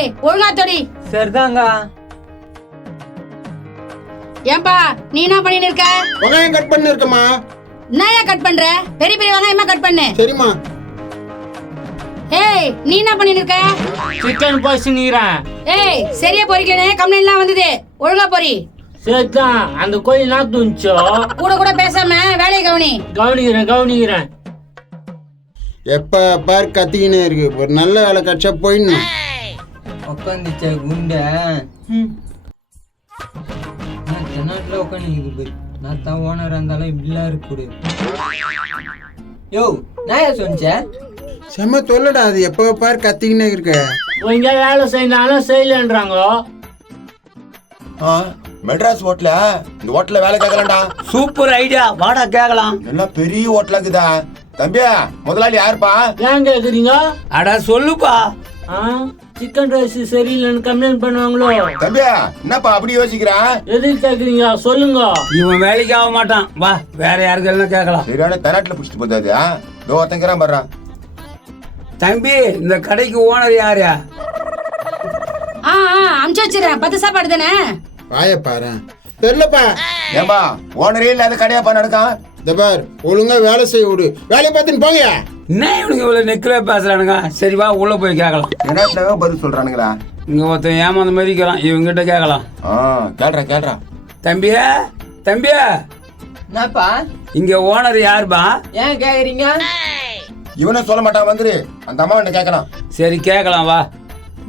ஏய் ஒழுங்கா தொடி. சரிதாங்க. ஏன்பா நீ என்ன பண்ணிட்டு இருக்க? வெங்காயம் கட் பண்ணி இருக்கமா. என்னையா கட் பண்ற? பெரிய பெரிய வெங்காயமா கட் பண்ணு. சரிம்மா. ஏய் நீ என்ன பண்ணிட்டு இருக்க? சிக்கன் பொரிச்சுக்கிறேன். ஏய் சரியா பொரிக்கலனே கம்ப்ளைண்ட்லாம் வந்தது. ஒழுங்கா பொரி. சரிதான். அந்த கோழி நான் துணிச்சோ. கூட கூட பேசாம வேலையை கவனி. கவனிக்கிறேன். எப்ப பார் கத்திக்கினே இருக்கு. ஒரு நல்ல வேலை கட்சா போயிடணும். உட்காந்துச்ச குண்டை தென்னாட்டுல உட்காந்து நான் தான் ஓனர் இருந்தாலும் இப்படிலாம் இருக்கக்கூடாது. யோ நான் யார் சொன்னிச்ச? செம்ம தொல்லடா அது. எப்ப பார் கத்திக்கினே இருக்க. இங்க வேலை செய்யணும் செய்யலன்றாங்க. மெட்ராஸ் ஹோட்டல இந்த ஹோட்டல்ல வேலை கேட்கலாம்டா. சூப்பர் ஐடியா, வாடா கேக்கலாம். எல்லாம் பெரிய ஹோட்டலா இருக்குதா தம்பி? முதலாளி யாருப்பா? ஏன் கேக்குறீங்க? அடா சொல்லுப்பா. சிக்கன் ரைஸ் சரியில்லைன்னு கம்ப்ளைண்ட் பண்ணுவாங்களோ? தம்பி என்னப்பா அப்படி யோசிக்கிறான்? எதுக்கு கேக்குறீங்க சொல்லுங்க. இவன் வேலைக்கு ஆக மாட்டான். வா வேற யாருக்கெல்லாம் கேட்கலாம். சரியான தராட்டில் பிடிச்சிட்டு போதாது. இதோ ஒருத்தங்கிறான் பாடுறான். தம்பி இந்த கடைக்கு ஓனர் யாரு? அமுச்சு வச்சிடறேன். 10 சாப்பாடு தானே? வாய பாரு. தெரியலப்பா. ஏம்பா ஓனரே இல்லாத கடையாப்பா நடக்கான். இந்த பார் ஒழுங்கா வேலை செய்ய விடு. வேலையை பார்த்துன்னு போங்க. என்ன இவனுங்க இவ்வளவு நெக்கில பேசுறானுங்க? சரி வா உள்ள போய் கேட்கலாம். என்ன பதில் சொல்றானுங்களா? இங்க ஒருத்தன் ஏமாந்த மாதிரி இருக்கிறான். இவங்கிட்ட கேட்கலாம். கேள்றா. தம்பியா என்னப்பா இங்க ஓனர் யாருப்பா? ஏன் கேக்குறீங்க? இவனும் சொல்ல மாட்டான். வந்துரு அந்த அம்மா கிட்ட கேட்கலாம். சரி கேட்கலாம் வா.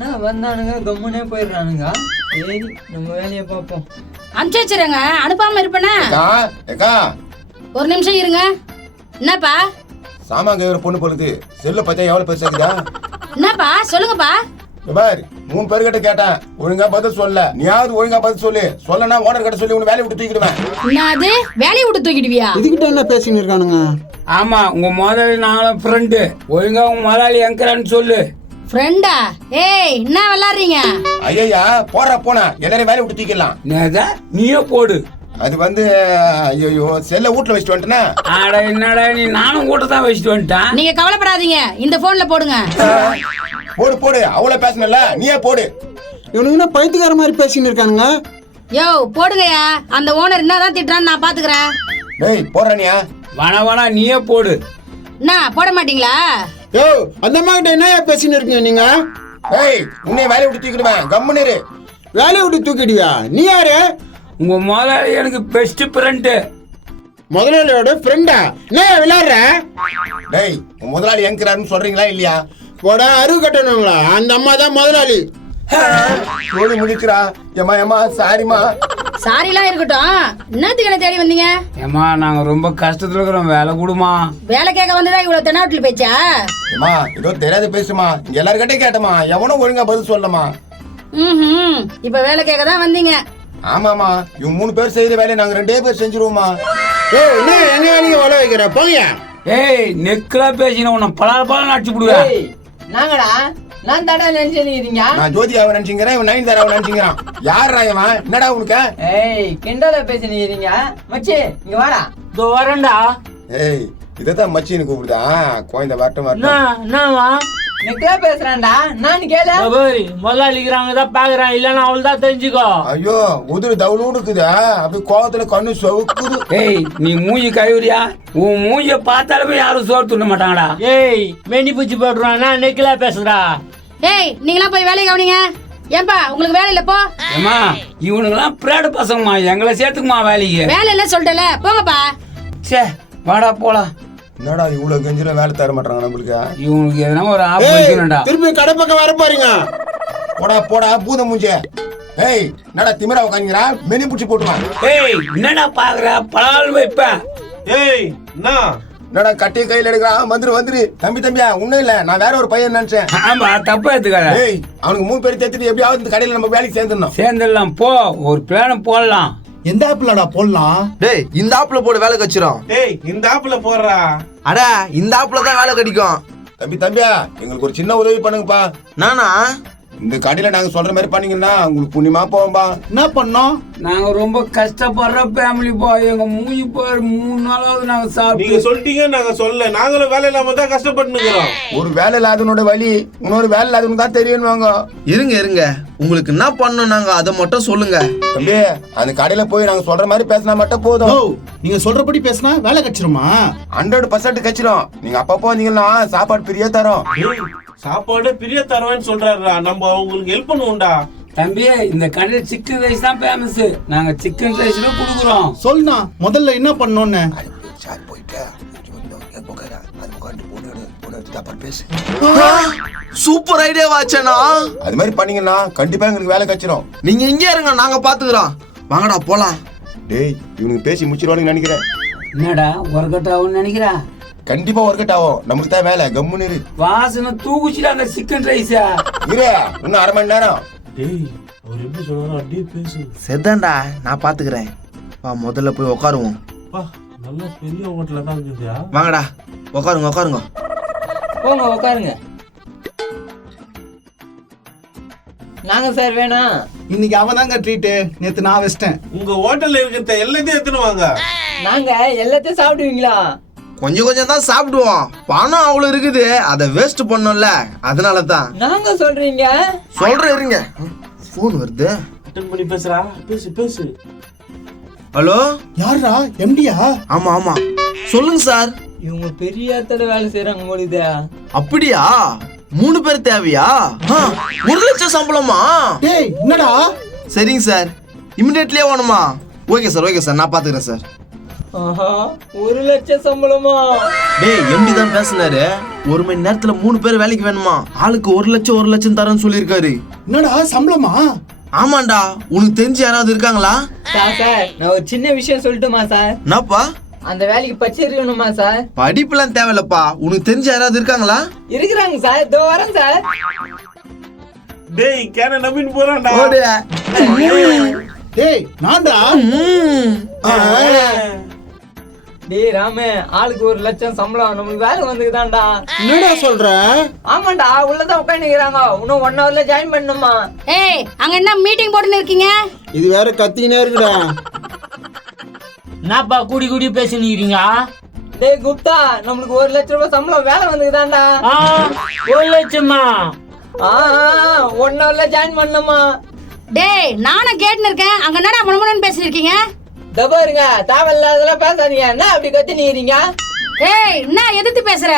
நான் வந்தானுங்க கம்முனே போயிடுறானுங்க. சரி நம்ம வேலையை பார்ப்போம். அமுச்சு வச்சிருங்க. அனுப்பாம இருப்பேனா? ஏக்கா ஒரு நிமிஷம் இருங்க. என்னப்பா? சாமான் ஒரு பொண்ணு பொழுது செல்ல பார்த்தா எவ்வளவு பெருசாக்குதா? என்னப்பா சொல்லுங்கப்பா. பார் 3 பேர்கிட்ட கேட்டேன். ஒழுங்கா பதில் சொல்ல. நீயாவது ஒழுங்கா பதில் சொல்லு. சொல்லனா ஓனர் கிட்ட சொல்லி உன்னை வேலையை விட்டு தூக்கிடுவேன். என்னது வேலையை விட்டு தூக்கிடுவியா? இதுகிட்ட என்ன பேசின்னு இருக்கானுங்க? ஆமா உங்க முதலாளி நாங்களும் ஃப்ரெண்டு. ஒழுங்கா உங்க முதலாளி எங்கிறான்னு சொல்லு. ஃப்ரெண்டா? ஏய் என்ன விளையாடுறீங்க? ஐயா போனா எல்லாரும் வேலையை விட்டு தூக்கிடலாம். நேதா நீயே போடு. அது வந்து ஐயோ செல்ல வீட்டுல வச்சுட்டு வந்துட்டேனா? ஆட என்னடா நீ நானும் கூட தான் வச்சுட்டு வந்துட்டேன். நீங்க கவலைப்படாதீங்க. இந்த போன்ல போடுங்க. போடு அவ்வளவு பேசணும்ல நீயே போடு. இவனுங்க என்ன பைத்தியக்கார மாதிரி பேசின்னு இருக்கானுங்க? யோ போடுங்கயா. அந்த ஓனர் என்னதான் திட்டுறான்னு நான் பாத்துக்கிறேன். டேய் போடுறனியா? வேணா நீயே போடு. என்ன போட மாட்டீங்களா? யோ அந்த அம்மா கிட்ட என்ன பேசின்னு இருக்கீங்க நீங்க? ஏய் உன்னை வேலையை விட்டு தூக்கிடுவேன். கம்முன்னு இரு. வேலையை விட்டு தூக்கிடுவியா? நீ யாரு? உங்க முதலாளி எனக்கு பெஸ்ட் ஃப்ரெண்டு. முதலாளியோட ஃப்ரெண்டா? என்ன விளையாடுற? டேய் உன் முதலாளி எங்கிறாருன்னு சொல்றீங்களா இல்லையா? போடா அருவு கட்டணுங்களா? அந்த அம்மா தான் முதலாளி. சொல்லி முடிக்கிறா. ஏமா சாரிமா. சாரிலாம் இருக்கட்டும். என்னத்துக்கு என்ன தேடி வந்தீங்க? ஏமா நாங்க ரொம்ப கஷ்டத்துல இருக்கிறோம். வேலை கொடுமா. வேலை கேட்க வந்ததா இவ்வளவு தென்னாவட்டில் பேச்சா? ஏமா ஏதோ தெரியாத பேசுமா. இங்க எல்லார்கிட்டயும் கேட்டமா. எவனும் ஒழுங்கா பதில் சொல்லமா. இப்ப வேலை கேட்க தான் வந்தீங்க. ஆமாமா இவங்க 3 பேர் செய்யற வேலையை நாங்க 2 பேர் செஞ்சிருவோமா. ஏய் என்ன எங்க வேலைக்கு வள வைக்கிற? போங்க. ஏய் நெக்கலா பேசின உன்னை பலாப்பழம் அடிச்சு விடுவேன். நாங்கடா நான் தடா நினைச்சுக்கிறீங்க. நான் ஜோதி அவன் நினைச்சுங்கிறேன். இவன் 9 தர அவன் நினைச்சுங்கிறான். யாரா இவன்? என்னடா உனக்கு? ஏய் கிண்டல பேசினீங்க மச்சி இங்க வாடா. இதோ வரேன்டா. ஏய் இததான் மச்சின்னு கூப்பிடுதா? குழந்தை வரட்டும். என்னவா நெக்கலா பேசுறான்டா. நான் கேளு. முதலாளிக்கிறாங்க தான் பாக்குறான். இல்லன்னா அவள் தான் தெரிஞ்சுக்கோ. ஐயோ உதிரி தவளும் இருக்குதா? அப்படி கோவத்துல கண்ணு சொவுக்குது. ஏய் நீ மூஞ்சி கைவிரியா? உன் மூஞ்சிய பார்த்தாலுமே யாரும் சோறு துண்ண மாட்டாங்கடா. ஏய் மெனி பூச்சி போடுறான். நெக்கிலா பேசுறா. ஏய் நீங்களாம் போய் வேலையை கவனிங்க. ஏன்பா உங்களுக்கு வேலை இல்ல? போ. ஏமா இவனுங்கெல்லாம் பிராடு பசங்கம்மா. எங்களை சேர்த்துக்குமா வேலைக்கு? வேலை இல்ல சொல்லிட்டல போங்கப்பா. சே வாடா போலாம். என்னடா இவ்வளவு கெஞ்சிரும் வேலை தர மாட்டாங்க நம்மளுக்கு? இவனுக்கு எதனா ஒரு ஆப்பர்ச்சுனிட்டா. திருப்பி கடை பக்கம் வர பாருங்க. போடா பூத மூஞ்சே. ஏய் என்னடா திமிரா உட்காந்துக்கிறா? மெனி பூச்சி போட்டுவான். ஏய் என்னடா பாக்குற? பலால் வைப்பேன். ஏய் என்னடா கட்டி கையில எடுக்கிறான். வந்துரு தம்பியா ஒண்ணும் இல்ல. நான் வேற ஒரு பையன் நினைச்சேன். ஆமா தப்பா எடுத்துக்காத. ஏய் அவனுக்கு 3 பேர் தேத்திட்டு எப்படியாவது இந்த கடையில நம்ம வேலைக்கு சேர்ந்துடணும். சேர்ந்துடலாம் போ. ஒரு பிளான் போடலாம். எந்த ஆப்லடா போடலாம்? டேய் இந்த ஆப்ல போடு வேலை கச்சிரும். டேய் இந்த ஆப்ல போடுறா. அட இந்த ஆப்ல தான் வேலை கிடைக்கும். தம்பியா எங்களுக்கு ஒரு சின்ன உதவி பண்ணுங்கப்பா. நானா? இந்த கடையில நாங்க சொல்ற மாதிரி பண்ணீங்கன்னா உங்களுக்கு புண்ணியமா போவோம்பா. என்ன பண்ணோம்? நாங்க ரொம்ப கஷ்டப்படுற ஃபேமிலி பாய். எங்க மூஞ்சி பாரு 3 நாளாவது நாங்க நீங்க சாப்பிட்டு. சொல்லிட்டீங்க, நாங்க சொல்லல. நாங்களும் வேலை இல்லாம தான் கஷ்டப்பட்டுக்கிறோம். ஒரு வேலை இல்லாதவனோட வழி இன்னொரு வேலை இல்லாதவனுக்கு தான் தெரியும்வாங்க. இருங்க உங்களுக்கு என்ன பண்ணணும் நாங்க அதை மட்டும் சொல்லுங்க. தம்பி அந்த கடையில போய் நாங்க சொல்ற மாதிரி பேசினா மட்டும் போதும். நீங்க சொல்றபடி பேசினா வேலை கச்சிருமா? 100% கச்சிரும். நீங்க அப்பப்போ வந்தீங்கன்னா சாப்பாடு பிரியா தரோம். சாப்பாடு பிரிய தருவேன்னு சொல்றாருடா. நம்ம அவங்களுக்கு ஹெல்ப் பண்ணுவோம்டா. தம்பி இந்த கடையில் சிக்கன் ரைஸ் தான் ஃபேமஸ். நாங்க சிக்கன் ரைஸ் கொடுக்குறோம். சொல்லுண்ணா, முதல்ல என்ன பண்ணோன்னு. சூப்பர் ஐடியா வாச்சனா. அது மாதிரி பண்ணீங்கன்னா கண்டிப்பா எங்களுக்கு வேலை கச்சிரும். நீங்க இங்கே இருங்க, நாங்க பாத்துக்கிறோம். வாங்கடா போலாம். டேய் இவனுக்கு பேசி முடிச்சிருவானுங்க நினைக்கிறேன். என்னடா ஒர்க் அவுட் ஆகும்னு நினைக்கிறா? கண்டிப்பா ஒர்க் அவுட் ஆகும். நமக்கு தான் வேலை. கம்முன்னு இரு. வாசனை தூக்குச்சிட்டாங்க சிக்கன் ரைஸா. இரு இன்னும் 1/2 மணி நேரம். டேய் அவர் எப்படி சொல்றாரோ அப்படியே பேசு. செத்தான்டா, நான் பாத்துக்கிறேன். வா முதல்ல போய் உட்காருவோம். பா நல்ல பெரிய ஹோட்டல்ல தான் இருக்குதா. வாங்கடா உட்காருங்க. போங்க உட்காருங்க. நாங்க சார் வேணாம். இன்னைக்கு அவன் தாங்க ட்ரீட்டு. நேத்து நான் வச்சிட்டேன். உங்க ஹோட்டல்ல இருக்கிற எல்லாத்தையும் எடுத்துன்னு வாங்க. நாங்க எல்லாத்தையும் சாப்பிடுவீங்களா? கொஞ்சம் தான் சாப்பிடுவோம். பணம் அவ்வளவு இருக்குது, அதை வேஸ்ட் பண்ணோம்ல, அதனால தான். நாங்க சொல்றீங்க. சொல்றேன் இருங்க. போன் வருது. அட்டெண்ட் பண்ணி பேசுறா. பேசு. ஹலோ, யாரா? எம்டியா? ஆமா சொல்லுங்க சார். இவங்க பெரிய இடத்துல வேலை செய்யறாங்க போலுதே. அப்படியா? 3 பேர் தேவையா? 1 லட்சம் சம்பளமா? டேய் என்னடா? சரிங்க சார், இமிடியேட்லியே வேணுமா? ஓகே சார், நான் பாத்துக்கிறேன் சார். ஆஹா 1 லட்சம் சம்பளமா? டேய் எம்டி தான் பேசினாரு. 1 மணி நேரத்துல 3 பேர் வேலைக்கு வேணுமா? ஆளுக்கு 1 லட்சம் தரேன்னு சொல்லியிருக்காரு. என்னடா சம்பளமா? ஆமாண்டா. உனக்கு தெரிஞ்சு யாராவது இருக்காங்களா? சார் நான் ஒரு சின்ன விஷயம் சொல்லட்டுமா சார்? என்னப்பா? அந்த வேலைக்கு பச்சை இருக்கணுமா சார்? படிப்புலாம் தேவையில்லப்பா. உனக்கு தெரிஞ்சு யாராவது இருக்காங்களா? இருக்கிறாங்க சார். இதோ வரேன் சார். டேய் கேன நம்பின்னு போறான்டா. டேய் நான்டா. டேய் ராமே, ஆளுக்கு 1 லட்சம் சம்பளம். நமக்கு வேலை வந்துக்குதான்டா. என்னடா சொல்ற? ஆமாண்டா, உள்ளதான் உட்காந்துக்கிறாங்க. இன்னும் 1 ஹவர்ல ஜாயின் பண்ணணுமா? ஏய் அங்க என்ன மீட்டிங் போட்டுன்னு இருக்கீங்க? இது வேற கத்திக்கினே இருக்குடா. என்னப்பா கூடி பேசினீங்க? டேய் குப்தா, நம்மளுக்கு 1 லட்சம் ரூபாய் சம்பளம் வேலை வந்துக்குதான்டா. 1 லட்சமா? 1 ஹவர்ல ஜாயின் பண்ணணுமா? டேய் நானும் கேட்டுன்னு இருக்கேன். அங்க என்னடா முணுமுணுன்னு பேசிருக்கீங்க? பாருங்க, தேவையில்லாதெல்லாம் பேசாதீங்க. என்ன அப்படி கத்தினீங்க? ஏய் என்ன எதிர்த்து பேசுற?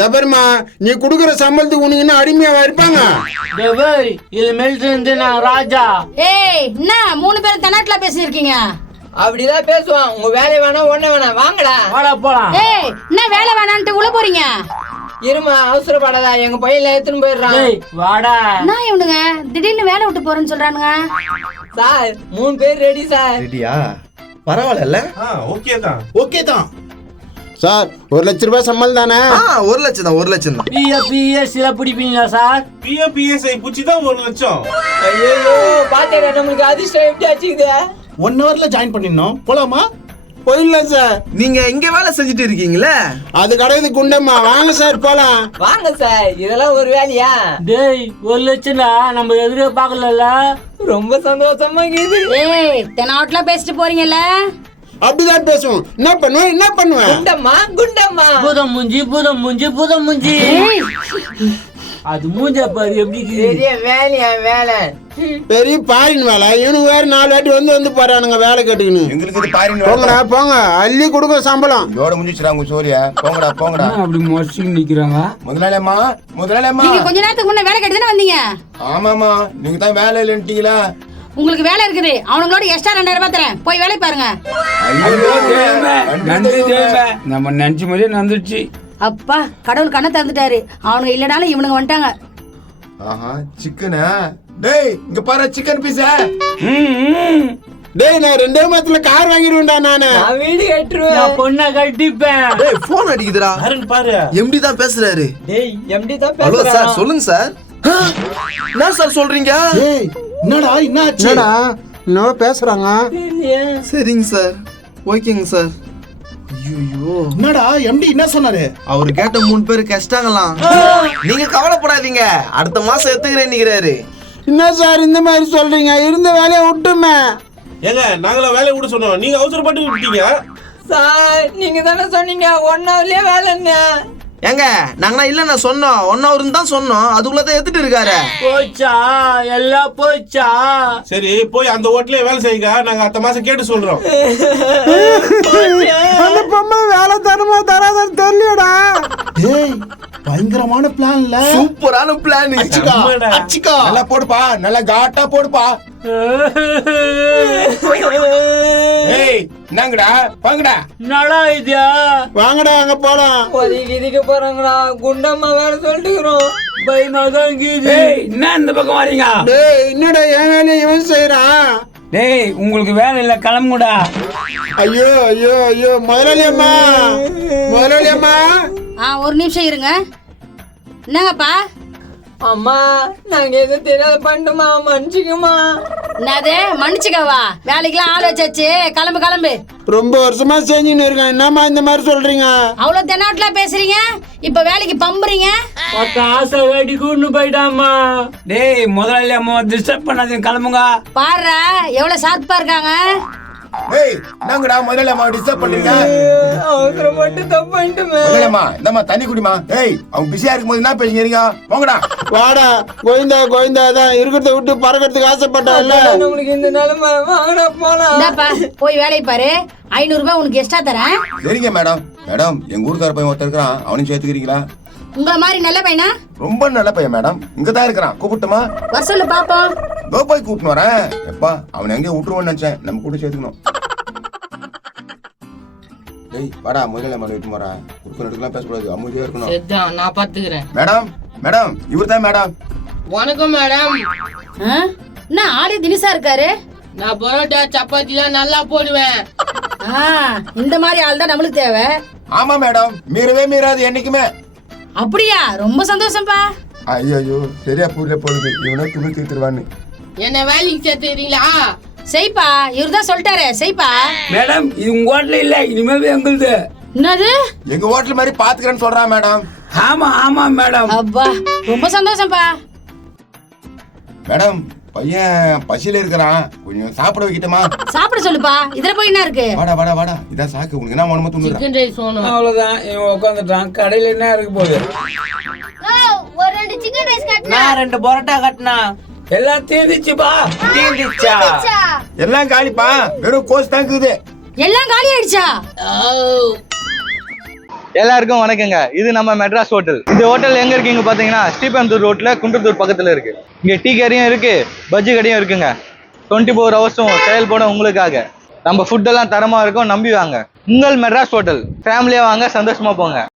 தபர்மா, நீ குடுக்குற சம்பளத்துக்கு உனக்கு என்ன அடிமையாவா இருப்பாங்க? டேய் இது மெல்ட் நான் ராஜா. ஏய் என்ன 3 பேரும் தனாட்ல பேசிருக்கீங்க? அப்படிதான் பேசுவான். உங்க வேலை வேணாம், ஒண்ணு வேணாம். வாங்கடா வாடா போலாம். ஏய் என்ன வேலை வேணான்ட்டு உள்ள போறீங்க? இருமா, அவசரப்படாதா. எங்க பையன் எடுத்துன்னு போயிடுறான். டேய் வாடா. நான் இவனுங்க திடீர்னு வேலை விட்டு போறேன்னு சொல்றானுங்க. சார் 3 பேர் ரெடி சார். ரெடியா? பரவாயில்ல. ஓகே தான். சார் 1 லட்சம் ரூபாய் சம்பளம் தானே? 1 லட்சம் தான். பிஎஸ் எல்லாம் பிடிப்பீங்களா சார்? பிஎஸ்ஐ புச்சி தான் 1 லட்சம். ஐயோ பாத்தேடா, நம்மளுக்கு அதிர்ஷ்டம் எப்படி ஆச்சுக்குது? 1 ஹவர்ல ஜாயின் பண்ணிடணும். போலாமா? போயிடலாம் சார். நீங்க இங்க வேலை செஞ்சுட்டு இருக்கீங்களே, அது கிடையாது குண்டம்மா. வாங்க சார் போலாம். வாங்க சார். இதெல்லாம் ஒரு வேலையா? டேய் 1 லட்சம்டா, நம்ம எதிரே பாக்கல. ரொம்ப சந்தோஷமா இருக்குது. ஏய் தெனாட்ல பேசிட்டு போறீங்கல்ல? அப்படிதான் பேசுவோம். என்ன பண்ணுவேன்? குண்டம்மா பூதம் மூஞ்சி. அது மூஞ்ச பாரு எப்படி இருக்குது. பெரிய வேலையா வேலை? பெரிய பாரின் வேலை. இவனுக்கு வேற 4 வாட்டி வந்து போறானுங்க வேலை கேட்டுக்கின்னு. எங்களுக்கு இது பாருங்க. போங்கடா போங்க. அள்ளி கொடுக்க சம்பளம். இதோட முடிச்சிடா உங்க சோரியா. போங்கடா. அப்படி மொழிச்சு நிக்கிறாங்க. முதலாளியம்மா. நீங்க கொஞ்ச நேரத்துக்கு முன்ன வேலை கேட்டு தானே வந்தீங்க? ஆமாமா, நீங்க தான் வேலை இல்லைன்ட்டீங்களா? உங்களுக்கு வேலை இருக்குது. அவங்களோட எக்ஸ்ட்ரா 2000 ரூபாய் தரேன். போய் வேலை பாருங்க. நம்ம நினைச்ச மாதிரியே நடந்துச்சு. அப்பா கடவுள் கண்ணை திறந்துட்டாரு. அவனுங்க இல்லனாலும் இவனுங்க வந்துட்டாங்க. ஆஹா சிக்கனா? டேய் இங்க பாரு சிக்கன் பீஸா. டேய் நான் 2 மாசத்துல கார் வாங்கிடுவேன்டா நானு. நான் வீடு கட்டுறேன். நான் பொண்ணை கட்டிப்பேன். டேய் போன் அடிக்குதுடா. யாருன்னு பாரு. எம்டி தான் பேசுறாரு. டேய் எம்டி தான் ஹலோ பேசுறான். சார், சொல்லுங்க சார். என்ன சார் சொல்றீங்க? டேய் என்னடா என்னாச்சு? என்னடா பேசுறாங்க? சரிங்க சார், ஓகேங்க சார். ஐயோ, என்னடா எம்டி என்ன சொன்னாரு? அவரு கேட்ட 3 பேர் கஷ்டாங்களாம். நீங்க கவலைப்படாதீங்க, அடுத்த மாசம் எடுத்துக்கிறேன்னுக்கிறாரு. என்ன சார் இந்த மாதிரி சொல்றீங்க? இருந்த வேலையை விட்டுமே. ஏங்க நாங்களும் வேலையை விட சொன்னோம், நீங்க அவசரப்பட்டு விட்டீங்க. சார் நீங்க தானே சொன்னீங்க 1 ஹவர்லயே வேலைன்னு. ஏங்க நாங்களா இல்ல நான் சொன்னோம் 1 ஹவர்னு தான் சொன்னோம், அதுக்குள்ளதான் எடுத்துட்டு இருக்காரு. போச்சா எல்லாம் போச்சா. சரி போய் அந்த ஹோட்டலே வேலை செய்யுங்க, நாங்க அடுத்த மாசம் கேட்டு சொல்றோம். அந்த பொம்மை வேலை தருமா தராதான்னு தெரியலடா. ஏய் பயங்கரமான பிளான்ல. சூப்பரான பிளான். அச்சிக்கா நல்லா போடுப்பா, நல்லா காட்டா போடுப்பா. ஏய் என்னங்கடா வாங்கடா. நல்லா இதா. வாங்கடா அங்க போலாம். ஒதுக்கி போறாங்கடா, குண்டம்மா வேலை சொல்லிட்டுக்கிறோம். பயமா தான் இருக்குது. என்ன இந்த பக்கம் வரீங்க? டேய் என்னடா என் வேலையை இவன் செய்யறான்? டேய் உங்களுக்கு வேலை இல்ல, கிளம்புடா. ஐயோ ஐயோ ஐயோ முதலாளியம்மா, முதலாளியம்மா. ஒரு நிமிஷம் இருங்க. என்னங்கப்பா? அம்மா நாங்க எதுவும் தெரியாத பண்ணிட்டோமா, மன்னிச்சுக்குமா. என்னது மன்னிச்சுக்கவா? வேலைக்கெல்லாம் ஆள் வச்சாச்சு, கிளம்பு கிளம்பு. ரொம்ப வருஷமா செஞ்சுன்னு இருக்கேன், என்னம்மா இந்த மாதிரி சொல்றீங்க? அவ்வளவு தென்னாட்டுல பேசுறீங்க, இப்ப வேலைக்கு பம்புறீங்க. ஆசை வேடி கூண்டு போயிட்டாமா. டேய் முதலாளி அம்மா டிஸ்டர்ப் பண்ணாதீங்க, கிளம்புங்க. பாரு எவ்வளவு ஷார்ப்பா இருக்காங்க. ஏய் என்னங்கடா முதலாளியம்மா டிஸ்டர்ப் பண்றீங்க? அவசரப்பட்டு தப்பு பண்ணிட்டுமே. முதலாளியம்மா இந்தம்மா தண்ணி குடிமா. ஏய் அவங்க பிஸியா இருக்கும்போது என்ன பேசுறீங்க? போங்கடா. வாடா கோவிந்தா கோவிந்தா தான் இருக்கிறத விட்டு பறக்கிறதுக்கு ஆசைப்பட்டல. நம்மளுக்கு இந்த நிலைமை வாங்கினா போலாம். இந்தாப்பா போய் வேலையை பாரு, 500 ரூபாய் உனக்கு எக்ஸ்ட்ரா தரேன். சரிங்க மேடம். மேடம் எங்க ஊருக்கார பையன் ஒருத்தர் இருக்கிறான், அவனையும் சேர்த்துக்கிறீங்களா? உங்களை மாதிரி நல்ல பையனா? ரொம்ப நல்ல பையன் மேடம், இங்கதான் இருக்கிறான். கூப்பிட்டுமா? வர சொல்லு பாப்போம். போய் கூப்பிட்டு வரேன். எப்பா அவனை எங்கேயும் விட்டுருவோன்னு நினைச்சேன், நம்ம கூட சேர்த்துக்கணும். டேய் வாடா முதல்ல மேடம் விட்டு போறா. குறுக்க நடுக்கலாம் பேசக்கூடாது, அமைதியா இருக்கணும். நான் பாத்துக்கிறேன். மேடம் மேடம் இவர் தான் மேடம். வணக்கம் மேடம். என்ன ஆளே தினிசா இருக்காரு? நான் பரோட்டா சப்பாத்தி எல்லாம் நல்லா போடுவேன். இந்த மாதிரி ஆள் தான் நம்மளுக்கு தேவை. ஆமா மேடம், மீறவே மீறாது என்னைக்குமே. அப்படியா? ரொம்ப சந்தோஷம்ப்பா. ஐயோ சரியா புரியல போகுது, இவனை துணி தீர்த்துருவான்னு. என்ன வேலைக்கு சேர்த்துக்கிறீங்களா? செய்ப்பா, இவர்தான் சொல்லிட்டாரு, செய்ப்பா. மேடம் இது உங்க ஹோட்டல இல்ல, இனிமே எங்களுது. என்னது? எங்க ஹோட்டல் மாதிரி பாத்துக்கிறேன்னு சொல்றான் மேடம். ஆமா ஆமா மேடம். அப்பா ரொம்ப சந்தோஷம்ப்பா. மேடம் பையன் பசியில இருக்கிறான், கொஞ்சம் சாப்பிட வைக்கிட்டமா? சாப்பிட சொல்லுப்பா, இதுல போய் என்ன இருக்கு? வாடா வாடா வாடா, இதான் சாக்கு. உனக்கு என்ன வேணுமோ துண்ணுறேன். சிக்கன் ரைஸ் வேணும். அவ்வளவுதான், இவன் உட்காந்துட்டான். கடையில என்ன இருக்கு போகுது? ஒரு 2 சிக்கன் ரைஸ் கட்டினா. நான் 2 பரோட்டா கட்டினா. எல்லாம் தீர்ந்துச்சுப்பா. தீர்ந்துச்சா? எல்லாம் காலிப்பா, வெறும் கோஸ் தான் இருக்குது. எல்லாம் காலி ஆயிடுச்சா? எல்லாருக்கும் வணக்கங்க. இது நம்ம மெட்ராஸ் ஹோட்டல். இந்த ஹோட்டல் எங்க இருக்கீங்க பாத்தீங்கன்னா ஸ்ரீபெரும்புதூர் ரோட்ல குன்றத்தூர் பக்கத்துல இருக்கு. இங்க டீ கடையும் இருக்கு, பஜ்ஜி கடையும் இருக்குங்க. 24 ஹவர்ஸும் செயல்படும் உங்களுக்காக. நம்ம ஃபுட் எல்லாம் தரமா இருக்கும், நம்பி வாங்க. உங்கள் மெட்ராஸ் ஹோட்டல். ஃபேமிலியா வாங்க, சந்தோஷமா போங்க.